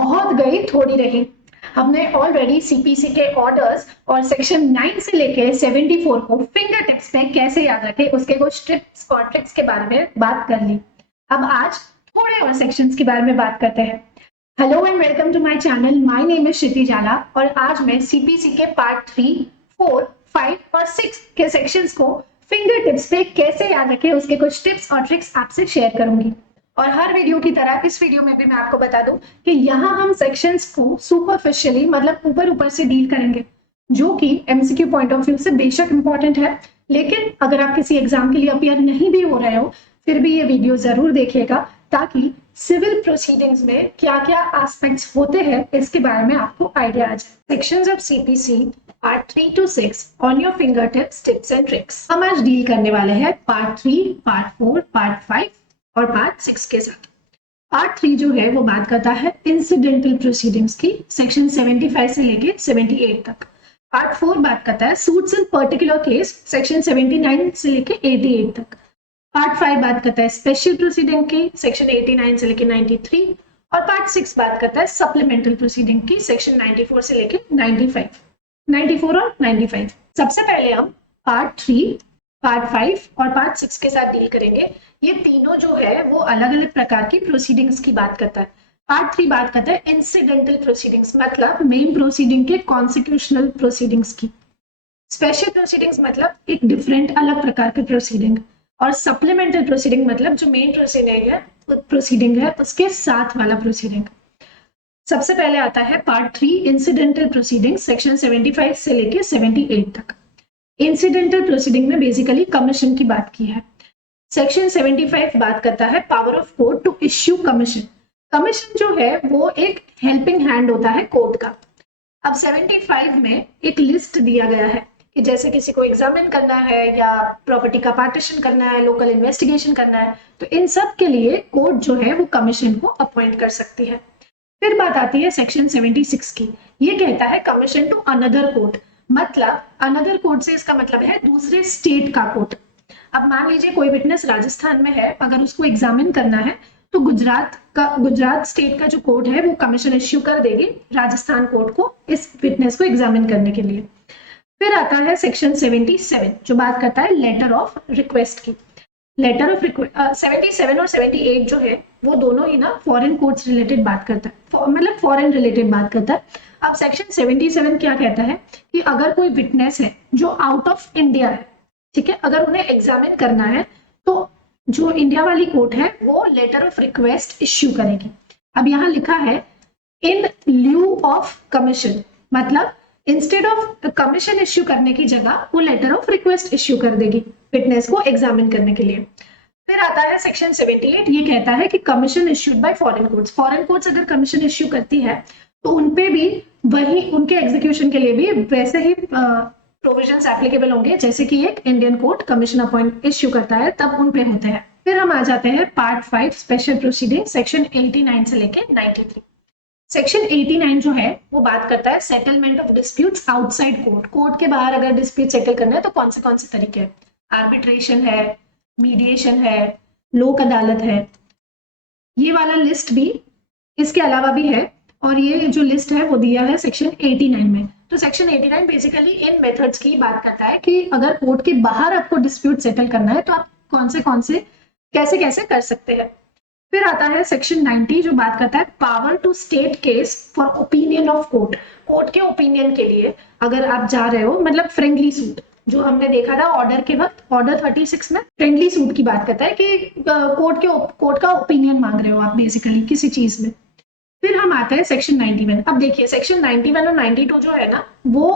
बहुत गई थोड़ी रही। हमने ऑलरेडी सीपीसी के ऑर्डर्स और सेक्शन 9 से लेके 74 को फिंगर टिप्स पे कैसे याद रखें उसके कुछ टिप्स और ट्रिक्स के बारे में बात कर ली। अब आज थोड़े और सेक्शंस के बारे में बात करते हैं। Hello and welcome to my channel. My name is Kshiti Jala और आज मैं सीपीसी के पार्ट 3, 4, 5 और 6 के सेक्शंस को फिंगर टिप्स पे कैसे याद रखें उसके कुछ टिप्स और ट्रिक्स आपसे शेयर करूंगी। और हर वीडियो की तरह इस वीडियो में भी मैं आपको बता दूं कि यहाँ हम सेक्शंस को सुपरफिशियली मतलब ऊपर ऊपर से डील करेंगे, जो कि एमसीक्यू पॉइंट ऑफ व्यू से बेशक इंपॉर्टेंट है, लेकिन अगर आप किसी एग्जाम के लिए अपियर नहीं भी हो रहे हो फिर भी ये वीडियो जरूर देखिएगा, ताकि सिविल प्रोसीडिंग्स में क्या क्या एस्पेक्ट्स होते हैं इसके बारे में आपको आइडिया आ जाए। Sections of CPC part 3 to 6 on your finger tips, tips and tricks. हम आज डील करने वाले हैं पार्ट 3, पार्ट 4, पार्ट 5 और पार्ट 6 के साथ। पार्ट 3 जो है वो बात करता है इंसिडेंटल प्रोसीडिंग्स की, सेक्शन 75 से लेके 78 तक। पार्ट 4 बात करता है सूट्स इन पर्टिकुलर केस, सेक्शन 79 से लेके 88 तक। पार्ट 5 बात करता है स्पेशल प्रोसीडिंग की, सेक्शन 89 से लेके 93। और पार्ट 6 बात करता है सप्लीमेंटल प्रोसीडिंग की, सेक्शन 94 से लेके 94 और 95। सबसे पहले हम पार्ट 3, पार्ट 5 और पार्ट 6 के साथ डील करेंगे। ये तीनों जो है वो अलग अलग प्रकार की प्रोसीडिंग्स की बात करता है। पार्ट 3 बात करता है इंसिडेंटल प्रोसीडिंग्स, मतलब मेन प्रोसीडिंग के कॉन्स्टिट्यूशनल प्रोसीडिंग्स की। स्पेशल प्रोसीडिंग्स मतलब एक डिफरेंट अलग प्रकार के प्रोसीडिंग। और सप्लीमेंटल प्रोसीडिंग मतलब जो मेन प्रोसीडिंग है उसके साथ वाला प्रोसीडिंग। सबसे पहले आता है पार्ट 3 इंसिडेंटल प्रोसीडिंग, सेक्शन 75 से लेके 78 तक। इंसिडेंटल प्रोसीडिंग में बेसिकली कमीशन की बात की है। सेक्शन 75 बात करता है power of court to issue commission. Commission जो है वो एक हेल्पिंग हैंड होता है कोर्ट का। अब 75 में एक लिस्ट दिया गया है कि जैसे किसी को एग्जामिन करना है या प्रॉपर्टी का पार्टीशन करना है, लोकल इन्वेस्टिगेशन करना है, तो इन सब के लिए कोर्ट जो है वो कमीशन को अपॉइंट कर सकती है। फिर बात आती है सेक्शन 76 की। ये कहता है कमीशन टू अनदर कोर्ट, मतलब अनदर कोर्ट से इसका मतलब है दूसरे स्टेट का कोर्ट। अब मान लीजिए कोई विटनेस राजस्थान में है, अगर उसको एग्जामिन करना है तो गुजरात स्टेट का जो कोर्ट है वो कमीशन इश्यू कर देगी राजस्थान कोर्ट को इस विटनेस को एग्जामिन करने के लिए। फिर आता है सेक्शन 77 जो बात करता है लेटर ऑफ रिक्वेस्ट की। लेटर ऑफ रिक्वेस्ट 77 और 78 जो है वो दोनों ही ना फॉरेन कोर्ट्स रिलेटेड बात करता है, मतलब फॉरेन रिलेटेड बात करता है। अब सेक्शन 77 क्या कहता है कि अगर कोई विटनेस है जो आउट ऑफ इंडिया है, ठीक है, अगर उन्हें एग्जामिन करना है तो जो इंडिया वाली कोर्ट है वो लेटर ऑफ रिक्वेस्ट इश्यू करेगी। अब यहाँ लिखा है इन ल्यू ऑफ कमीशन, मतलब इंस्टेड ऑफ कमीशन इश्यू करने की जगह वो लेटर ऑफ रिक्वेस्ट इश्यू कर देगी विटनेस को एग्जामिन करने के लिए। फिर आता है सेक्शन 78। ये कहता है कि commission issued by foreign courts. Foreign courts अगर कमीशन इश्यू करती है तो उनपे भी वही, उनके एग्जीक्यूशन के लिए भी वैसे ही प्रोविजंस एप्लीकेबल होंगे जैसे कि एक Indian court commission appoint issue करता है तब उन पे होते हैं। फिर हम आ जाते हैं पार्ट 5 स्पेशल प्रोसीडिंग, सेक्शन 89 से लेके 93। सेक्शन 89 जो है वो बात करता है settlement of disputes outside court. Court के बाहर अगर डिस्प्यूट सेटल करना है तो कौन से तरीके हैं? आर्बिट्रेशन है, मीडिएशन है, लोक अदालत है, ये वाला लिस्ट भी इसके अलावा भी है। और ये जो लिस्ट है वो दिया है सेक्शन 89 में। तो सेक्शन 89 बेसिकली इन मेथड्स की बात करता है कि अगर कोर्ट के बाहर आपको डिस्प्यूट सेटल करना है तो आप कौन से कैसे कर सकते हैं। फिर आता है सेक्शन 90 जो बात करता है power to state case for opinion of court. Court के ओपिनियन के लिए अगर आप जा रहे हो, मतलब फ्रेंडली सूट जो हमने देखा था ऑर्डर के वक्त, ऑर्डर 36 में फ्रेंडली सूट की बात करता है कि कोर्ट का ओपिनियन मांग रहे हो आप बेसिकली किसी चीज में। फिर हम आते हैं सेक्शन 91। अब देखिए सेक्शन 91 और 92 जो है ना वो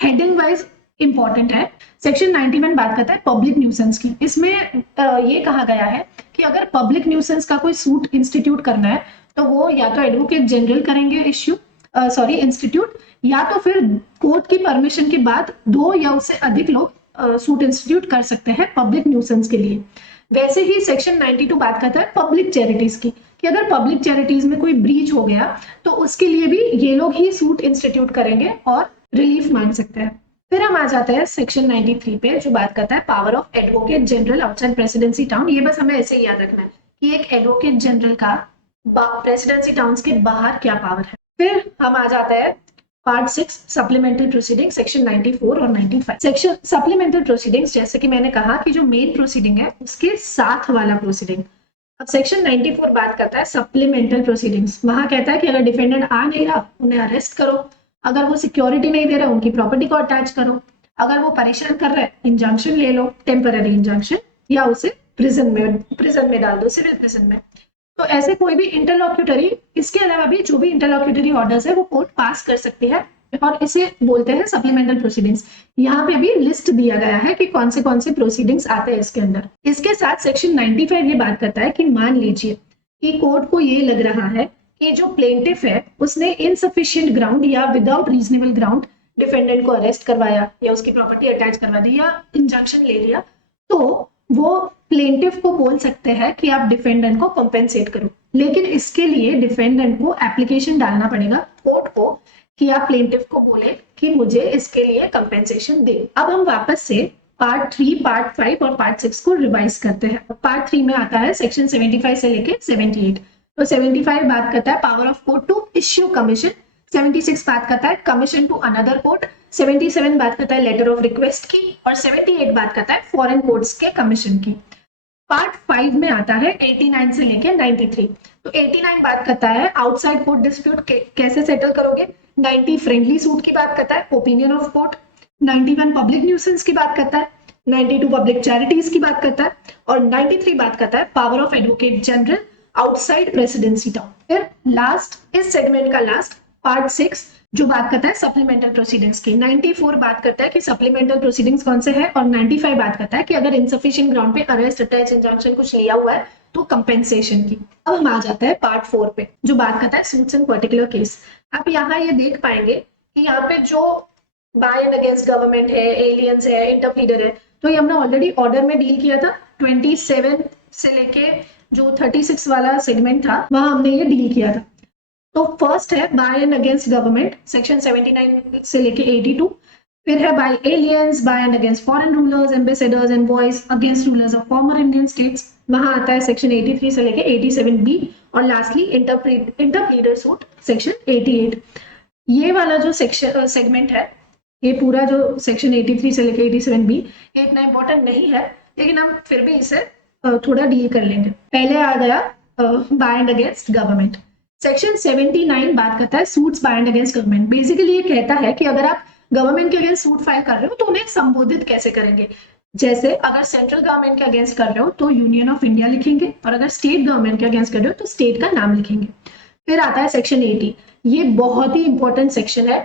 हेडिंग वाइज इंपॉर्टेंट है। सेक्शन 91 बात करता है पब्लिक न्यूसेंस की। इसमें ये कहा गया है कि अगर पब्लिक न्यूसेंस का कोई सूट इंस्टीट्यूट करना है तो वो या तो एडवोकेट जनरल करेंगे इंस्टीट्यूट, या तो फिर कोर्ट की परमिशन के बाद 2 या उससे अधिक लोग सूट इंस्टीट्यूट कर सकते हैं पब्लिक न्यूसेंस के लिए। वैसे ही सेक्शन 92 बात करता है पब्लिक चैरिटीज की, कि अगर पब्लिक चैरिटीज में कोई ब्रीच हो गया तो उसके लिए भी ये लोग ही सूट इंस्टीट्यूट करेंगे और रिलीफ मांग सकते हैं। फिर हम आ जाते हैं सेक्शन 93 पे जो बात करता है power of advocate general outside presidency town. ये बस हमें ऐसे ही याद रखना है कि एक एडवोकेट जनरल का प्रेसिडेंसी टाउन्स के बाहर क्या पावर है। फिर हम आ जाते हैं पार्ट 6 सप्लीमेंट्री प्रोसीडिंग सेक्शन 94 और 95। सेक्शन सप्लीमेंट्री प्रोसीडिंग्स, जैसे कि मैंने कहा कि जो मेन प्रोसीडिंग है उसके साथ वाला प्रोसीडिंग। अब सेक्शन 94 बात करता है सप्लीमेंटल प्रोसीडिंग्स। वहां कहता है कि अगर डिफेंडेंट आ नहीं रहा उन्हें अरेस्ट करो, अगर वो सिक्योरिटी नहीं दे रहा उनकी प्रॉपर्टी को अटैच करो, अगर वो परेशान कर रहा है इंजंक्शन ले लो, टेम्पररी इंजंक्शन, या उसे प्रिजन में डाल दो, सिविल प्रिजन में। तो ऐसे कोई भी इंटरलॉक्यूटरी, इसके अलावा भी जो भी इंटरलॉक्यूटरी ऑर्डर्स है वो कोर्ट पास कर सकती है और इसे बोलते हैं सप्लीमेंटल प्रोसीडिंग्स। यहाँ पे भी लिस्ट दिया गया है कि कौन से प्रोसीडिंग्स आते हैं इसके अंदर। इसके साथ सेक्शन 95 ये बात करता है कि मान लीजिए कि कोर्ट को ये लग रहा है कि जो प्लेंटिफ है उसने इनसफिशिएंट ग्राउंड या विदाउट रीजनेबल ग्राउंड डिफेंडेंट को अरेस्ट करवाया या उसकी प्रॉपर्टी अटैच करवा दी या इंजंक्शन ले लिया, तो वो प्लेंटिफ को बोल सकते हैं कि आप डिफेंडेंट को कॉम्पेंसेट करो। लेकिन इसके लिए डिफेंडेंट को एप्लीकेशन डालना पड़ेगा कोर्ट को कि आप प्लेंटिफ को बोले कि मुझे इसके लिए कंपेंसेशन दे। अब हम वापस से पार्ट 3, पार्ट 5 और पार्ट 6 को रिवाइज करते हैं। पार्ट 3 में आता है सेक्शन 75 से लेके 78। तो 75 बात करता है power of court to issue commission, 76 बात करता है कमीशन टू अनदर कोर्ट, 77 बात करता है लेटर ऑफ रिक्वेस्ट की, और 78 बात करता है फॉरेन कोर्ट्स के कमीशन की। पार्ट 5 में आता है 89 से लेके 93। तो 89 बात करता है आउटसाइड कोर्ट डिस्प्यूट कैसे सेटल करोगे, 90 फ्रेंडली सूट की बात करता है, opinion of court, 91 public nuisance की बात करता है, 92 पब्लिक चैरिटीज की बात करता है, और 93 बात करता है power of advocate general outside presidency town. फिर लास्ट, इस सेगमेंट का लास्ट पार्ट 6 जो बात करता है सप्लीमेंटल प्रोसीडिंग्स की। 94 बात करता है कि सप्लीमेंटल प्रोसीडिंग्स कौन से हैं, और 95 बात करता है कि अगर इनसफिशिएंट ग्राउंड पे अरेस्ट, अटैच, इंजंक्शन कुछ लिया हुआ है तो कंपेंसेशन की। अब हम आ जाते हैं पार्ट 4 पे जो बात करता है सूट्स इन पर्टिकुलर केस। आप यहाँ ये देख पाएंगे कि यहाँ पे जो बाय एंड अगेंस्ट गवर्नमेंट है, एलियंस है, इंटरप्लीडर है, तो ये हमने ऑलरेडी ऑर्डर में डील किया था। 27 से लेके जो 36 वाला सेगमेंट था वहां हमने ये डील किया था। तो फर्स्ट है by and against government, section 79 से लेके 82। फिर है by aliens, by and against foreign rulers, ambassadors and boys against rulers of former Indian states, वहां आता है सेक्शन 83 से लेके 87B। और लास्टली इंटरप्लीडर सूट सेक्शन 88। ये वाला जो सेक्शन सेगमेंट है, ये पूरा जो सेक्शन 83 से लेके 87B ये इतना इंपॉर्टेंट नहीं है, लेकिन हम फिर भी इसे थोड़ा डील कर लेंगे। पहले आ गया by and against government. Section 79 बात करता है suits by and against government. Basically ये कहता है कि अगर आप गवर्नमेंट के अगेंस्ट सूट फाइल कर रहे हो तो उन्हें संबोधित कैसे करेंगे। जैसे अगर सेंट्रल गवर्नमेंट के अगेंस्ट कर रहे हो तो यूनियन ऑफ इंडिया लिखेंगे, और अगर स्टेट गवर्नमेंट के अगेंस्ट कर रहे हो तो स्टेट का नाम लिखेंगे। फिर आता है सेक्शन 80। ये बहुत ही इंपॉर्टेंट सेक्शन है,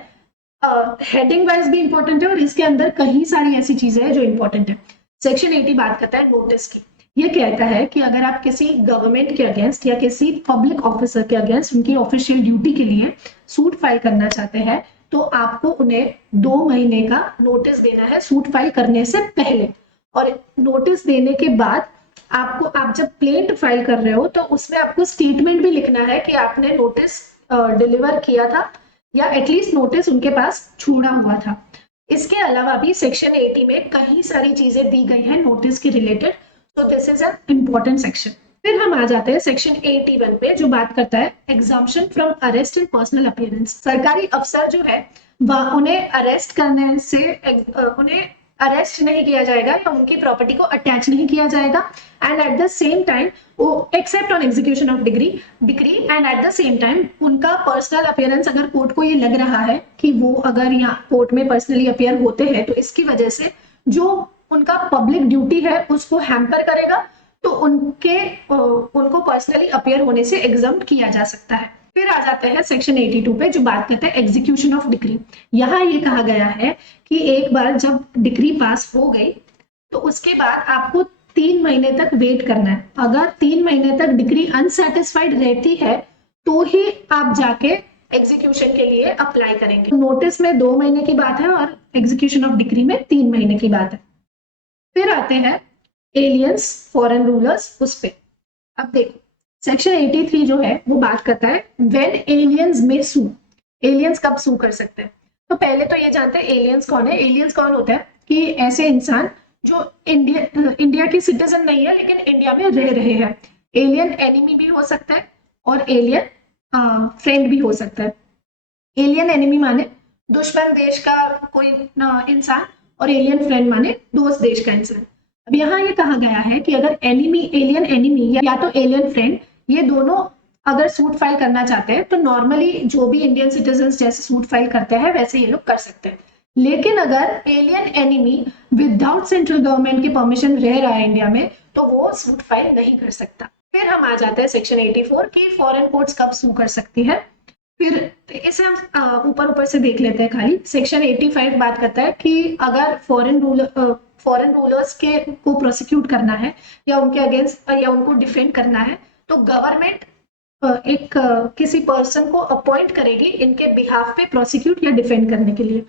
हेडिंग वाइज भी इंपॉर्टेंट है और इसके अंदर कई सारी ऐसी चीजें हैं जो इंपॉर्टेंट है। सेक्शन 80 बात करता है नोटिस की। ये कहता है कि अगर आप किसी गवर्नमेंट के अगेंस्ट या किसी पब्लिक ऑफिसर के अगेंस्ट उनकी ऑफिशियल ड्यूटी के लिए सूट फाइल करना चाहते हैं तो आपको उन्हें 2 महीने का नोटिस देना है सूट फाइल करने से पहले। और नोटिस देने के बाद आपको, आप जब प्लेंट फाइल कर रहे हो तो उसमें आपको स्टेटमेंट भी लिखना है कि आपने नोटिस डिलीवर किया था या एटलीस्ट नोटिस उनके पास छोड़ा हुआ था। इसके अलावा भी सेक्शन 80 में कई सारी चीजें दी गई हैं नोटिस के रिलेटेड, तो this is an important section. फिर हम आ जाते हैं सेक्शन 81 पे जो बात करता है exemption from arrest and personal appearance. सरकारी अफसर जो है उन्हें अरेस्ट करने से उन्हें अरेस्ट नहीं किया जाएगा या उनकी प्रॉपर्टी को अटैच नहीं किया जाएगा, and at the same time वो accept on execution of decree and at the same time उनका पर्सनल अपीयरेंस, अगर कोर्ट को ये लग रहा है कि वो अगर यहाँ कोर्ट में पर्सनली अपीयर होते हैं तो इसकी वजह से जो उनका पब्लिक ड्यूटी है उसको हैम्पर करेगा, तो उनको पर्सनली अपीयर होने से एग्जम्प्ट किया जा सकता है। फिर आ जाते हैं सेक्शन 82 पे जो बात करते हैं एग्जीक्यूशन ऑफ डिक्री। यहाँ ये कहा गया है कि एक बार जब डिक्री पास हो गई तो उसके बाद आपको 3 महीने तक वेट करना है। अगर 3 महीने तक डिक्री अनसेटिस्फाइड रहती है तो ही आप जाके एग्जीक्यूशन के लिए अप्लाई करेंगे। नोटिस में 2 महीने की बात है और एग्जीक्यूशन ऑफ डिक्री में 3 महीने की बात है। फिर आते हैं एलियंस, फॉरेन रूलर्स, उस पे। अब देखो सेक्शन 83 जो है वो बात करता है व्हेन एलियंस में सू। एलियंस कब सू कर सकते हैं? तो पहले तो ये जानते हैं एलियंस कौन है। एलियंस कौन होता है कि ऐसे इंसान जो इंडिया की सिटीजन नहीं है लेकिन इंडिया में रह रहे हैं। एलियन एनिमी भी हो सकता है और एलियन फ्रेंड भी हो सकता है। एलियन एनिमी माने दुश्मन देश का कोई इंसान, और एलियन फ्रेंड माने दोस्त देश का इंसान। अब यहाँ ये कहा गया है कि अगर एनिमी, एलियन एनिमी या तो एलियन फ्रेंड, ये दोनों अगर सूट फाइल करना चाहते हैं तो नॉर्मली जो भी इंडियन सिटीजन जैसे सूट फाइल करते हैं वैसे ये लोग कर सकते हैं। लेकिन अगर alien enemy without central government की परमिशन रह रहा है इंडिया में तो वो सूट फाइल नहीं कर सकता। फिर हम आ जाते हैं सेक्शन 84 की फॉरेन कोर्ट्स कब सू कर सकती है। फिर इसे हम ऊपर ऊपर से देख लेते हैं खाली। सेक्शन 85 बात करता है कि अगर फॉरेन रूलर्स के को प्रोसिक्यूट करना है या उनके अगेंस्ट या उनको डिफेंड करना है तो गवर्नमेंट किसी पर्सन को अपॉइंट करेगी इनके बिहाफ पे प्रोसिक्यूट या डिफेंड करने के लिए।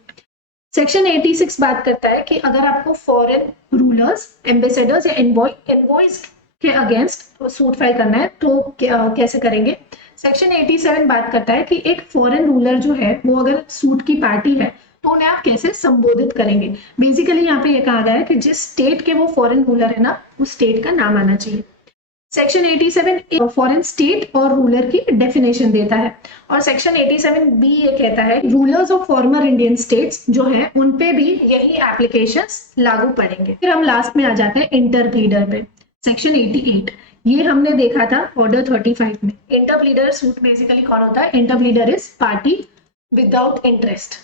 सेक्शन 86 बात करता है कि अगर आपको फॉरेन रूलर्स, एम्बेसडर्स या एनवॉयज के अगेंस्ट सूट फाइल करना है तो कैसे करेंगे। सेक्शन 87 बात करता है कि एक फॉरेन रूलर जो है वो अगर सूट की पार्टी है तो उन्हें आप कैसे संबोधित करेंगे। बेसिकली यहाँ पे ये कहा गया है कि जिस स्टेट के वो फॉरेन रूलर है ना उस स्टेट का नाम आना चाहिए। सेक्शन 87 फॉरेन स्टेट और रूलर की डेफिनेशन देता है, और सेक्शन 87 बी ये कहता है rulers of former Indian states जो है उन पे भी यही एप्लीकेशंस लागू पड़ेंगे। फिर हम लास्ट में आ जाते हैं इंटर प्लीडर पे। सेक्शन 88 ये हमने देखा था ऑर्डर 35 में। इंटर प्लीडर सूट बेसिकली कौन होता है। Inter pleader is party without interest.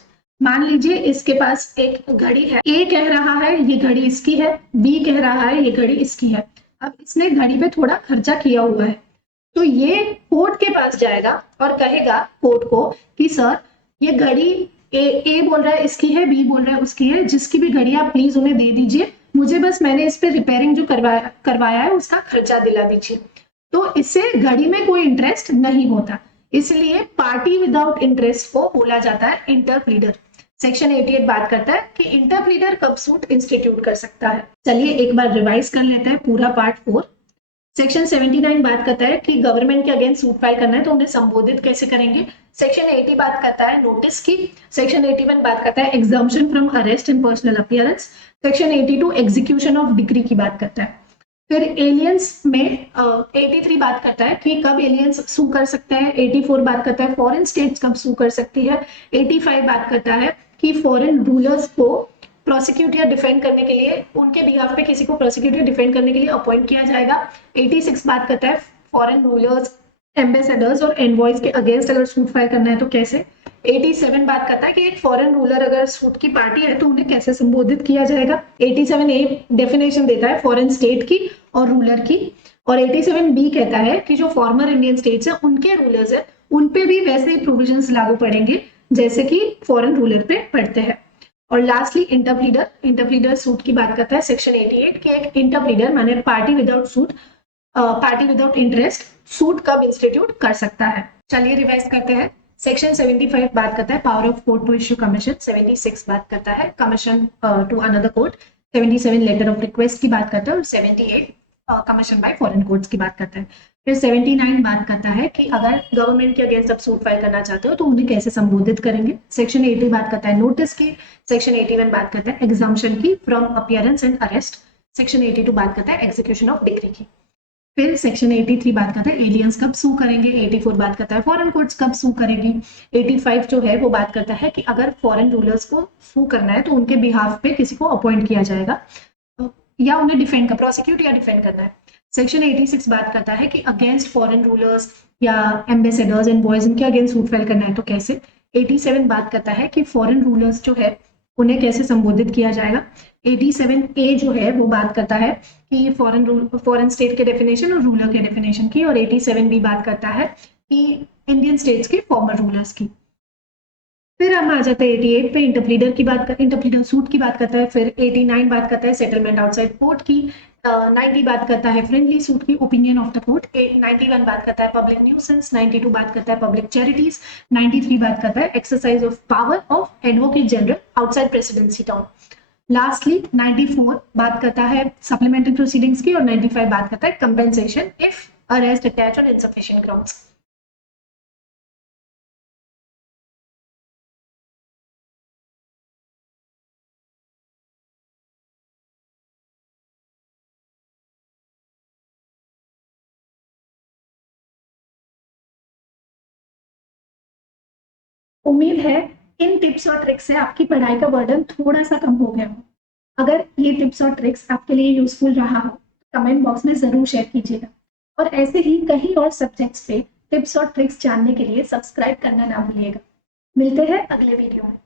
मान लीजिए इसके पास एक घड़ी है, ए कह रहा है ये घड़ी इसकी है, बी कह रहा है ये घड़ी इसकी है। अब इसने घड़ी पे थोड़ा खर्चा किया हुआ है तो ये कोर्ट के पास जाएगा और कहेगा कोर्ट को कि सर ये घड़ी ए बोल रहा है इसकी है, बी बोल रहा है उसकी है, जिसकी भी घड़ी आप प्लीज उन्हें दे दीजिए, मुझे बस मैंने इस पे रिपेयरिंग जो करवाया है उसका खर्चा दिला दीजिए। तो इससे घड़ी में कोई इंटरेस्ट नहीं होता, इसलिए पार्टी विदाउट इंटरेस्ट को बोला जाता है इंटर प्लीडर। सेक्शन 88 बात करता है कि इंटर प्लीडर कब सूट इंस्टीट्यूट कर सकता है। चलिए एक बार रिवाइज कर लेते हैं पूरा पार्ट 4। सेक्शन 79 बात करता है कि गवर्नमेंट के अगेंस्ट सूट फाइल करना है तो उन्हें संबोधित कैसे करेंगे। सेक्शन 80 बात करता है नोटिस की। सेक्शन 81 बात करता है exemption from arrest and personal appearance. Section 82 execution of decree की बात करता है। फिर एलियंस में 83 बात करता है कि कब एलियंस सू कर सकते हैं। 84 बात करता है फॉरेन स्टेट्स कब सू कर सकती है। 85 बात करता है कि फॉरेन रूलर्स को प्रोसिक्यूट या डिफेंड करने के लिए उनके बिहाफ पे किसी को प्रोसिक्यूट या डिफेंड करने के लिए अपॉइंट किया जाएगा। 86 बात करता है फॉरेन रूलर्स, एम्बेसडर्स और एनवॉयज के अगेंस्ट अगर सूट फाइल करना है तो कैसे। 87 बात करता है कि एक फॉरेन रूलर अगर सूट की पार्टी है तो उन्हें कैसे संबोधित किया जाएगा। 87 ए डेफिनेशन देता है फॉरेन स्टेट की और रूलर की, और 87 बी कहता है कि जो फॉर्मर इंडियन स्टेट्स है उनके रूलर्स है उन पे भी वैसे ही प्रोविजंस लागू पड़ेंगे जैसे कि फॉरेन रूलर पे पड़ते हैं। और लास्टली इंटरप्लीडर सूट की बात करता है सेक्शन 88 कि एक इंटरप्लीडर माने party without suit, party without interest suit कब इंस्टीट्यूट कर सकता है। चलिए रिवाइज करते हैं। सेक्शन 75 बात करता है power of court to issue commission. 76 बात करता है commission to another court. 77 letter of request की बात करता है, और 78 कमीशन बाय फॉरेन कोर्ट्स की बात करता है। फिर 79 बात करता है कि अगर गवर्नमेंट के अगेंस्ट आप सूट फाइल करना चाहते हो तो उन्हें कैसे संबोधित करेंगे। सेक्शन 80 बात करता है नोटिस की। सेक्शन 81 बात करता है एग्जाम्पशन की from appearance and arrest. Section 82 बात करता है एग्जीक्यूशन ऑफ डिक्री की। फिर सेक्शन 83 बात करता है एलियंस कब सू करेंगे। 84 बात करता है फॉरेन कोर्ट्स कब सू करेगी। 85 जो है वो बात करता है कि अगर फॉरेन रूलर्स को सू करना है तो उनके बिहाफ पे किसी को अपॉइंट किया जाएगा या उन्हें डिफेंड का प्रोसिक्यूट या डिफेंड करना है। सेक्शन 86 बात करता है कि अगेंस्ट फॉरेन रूलर्स या एम्बेसडर्स एंड बॉयज इनके अगेंस्ट सूट फाइल करना है तो कैसे। 87 बात करता है कि फॉरेन रूलर्स जो है उन्हें कैसे संबोधित किया जाएगा। 87 ए जो है वो बात करता है कि फॉरेन स्टेट के डेफिनेशन और रूलर के डेफिनेशन की, और 87 बी बात करता है कि इंडियन स्टेट्स के फॉर्मर रूलर्स की। फिर हम आ जाते हैं 88 पे इंटरप्लीडर सूट की बात करता है। फिर 89 बात करता है सेटलमेंट आउटसाइड कोर्ट की। 90 बात करता है फ्रेंडली सूट की, ओपिनियन ऑफ द कोर्ट। 91 बात करता है पब्लिक न्यूसेंस। 92 बात करता है पब्लिक चैरिटीज। 93 बात करता है exercise of power of advocate general outside presidency town. Lastly 94 बात करता है सप्लीमेंट्री प्रोसीडिंग्स की, और 95 बात करता है compensation if arrest attach on insufficient grounds. उम्मीद है इन टिप्स और ट्रिक्स से आपकी पढ़ाई का बर्डन थोड़ा सा कम हो गया हो। अगर ये टिप्स और ट्रिक्स आपके लिए यूजफुल रहा हो, कमेंट बॉक्स में जरूर शेयर कीजिएगा। और ऐसे ही कई और सब्जेक्ट्स पे टिप्स और ट्रिक्स जानने के लिए सब्सक्राइब करना ना भूलिएगा। मिलते हैं अगले वीडियो में।